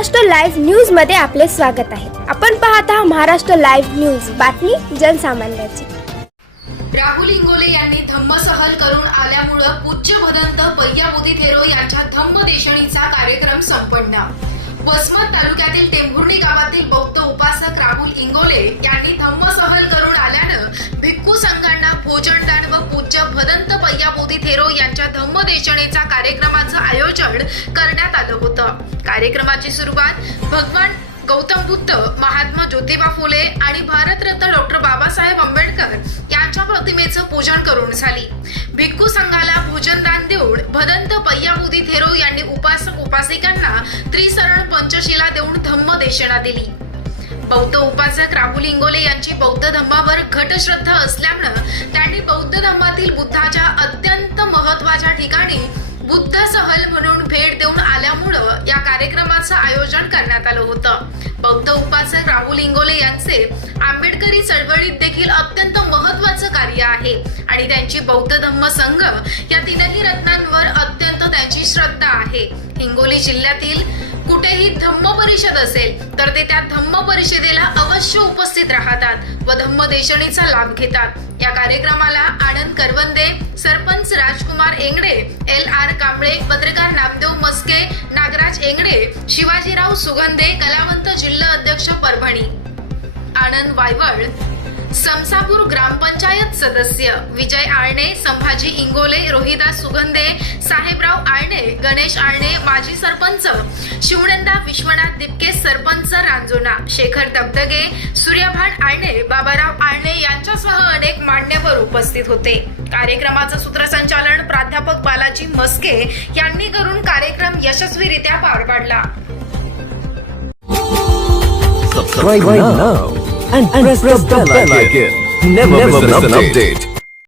Maharashtra live न्यूजमध्ये आपले स्वागत आहे. आपण पाहत आहात महाराष्ट्र लाईव्ह न्यूज. बातमी जनसामान्याची. राहुल इंगोले यांनी धम्म सहल करून आल्यामुळं पूज्य भदंत पय्याबोधी थेरो यांच्या धम्म देशणीचा कार्यक्रम संपन्न. वसमत तालुक्यातील टेंभुर्णी गावातील बौद्ध उपासक राहुल इंगोले यांनी धम्म सहल करून आल्यानं भिक्खू संघांना भोजनदान व पूज्य भदंत मोती थेरो यांच्या धम्मदेशनेचा कार्यक्रमाचं आयोजन करण्यात आलं होतं. कार्यक्रमाची सुरुवात भगवान गौतम बुद्ध महात्मा ज्योतिबा फुले आणि भारतरत्न डॉक्टर बाबासाहेब आंबेडकर यांच्या प्रतिमेचं पूजन करून झाली. भिक्खू संघाला भोजनदान देऊन भदंत पय्यामुदी थेरो यांनी उपासक उपासिकांना त्रिसरण पंचशिला देऊन धम्म देशना दिली. बौद्ध उपासक राहुल इंगोले यांची बौद्ध धम्मावर घट श्रद्धा त्यांनी बौद्ध धम्मातील बुद्धाच्या अत्यंत महत्त्वाच्या ठिकाणी बुद्ध सहल म्हणून भेट देऊन आल्यामुळं या कार्यक्रमाचं आयोजन करण्यात आलं होतं. बौद्ध उपासक राहुल इंगोले यांचे आंबेडकरी चळवळीत देखील अत्यंत महत्वाचं कार्य आहे आणि त्यांची बौद्ध धम्म संघ या तीनही रत्नांवर अत्यंत त्यांची श्रद्धा आहे. हिंगोली जिल्ह्यातील कुठेही धम्म परिषद असेल तर ते त्या धम्म परिषदेला अवश्य उपस्थित राहतात व धम्म देशणीचा लाभ घेतात. या कार्यक्रमाला आनंद करवंदे सरपंच राजकुमार एंगडे एल आर कांबळे पत्रकार नामदेव मस्के नागराज एंगडे शिवाजीराव सुगंधे कलावंत जिल्हा अध्यक्ष परभणी. आनंद वायवळ समसापूर ग्रामपंचायत सदस्य विजय आळणे संभाजी इंगोले रोहिदास सुगंधे साहेबराव आळणे गणेश आळणे माजी सरपंच शिवनंदा विश्वनाथ दिपके सरपंच रांजोना शेखर दबदगे सूर्यभान आळणे बाबाराव आळणे यांच्यासह अनेक मान्यवर उपस्थित होते. कार्यक्रमाचं सूत्रसंचालन प्राध्यापक बालाजी मस्के यांनी करून कार्यक्रम यशस्वीरित्या पार पाडला. and, and press, press the, bell, bell icon. icon. Never, Never miss an update. update.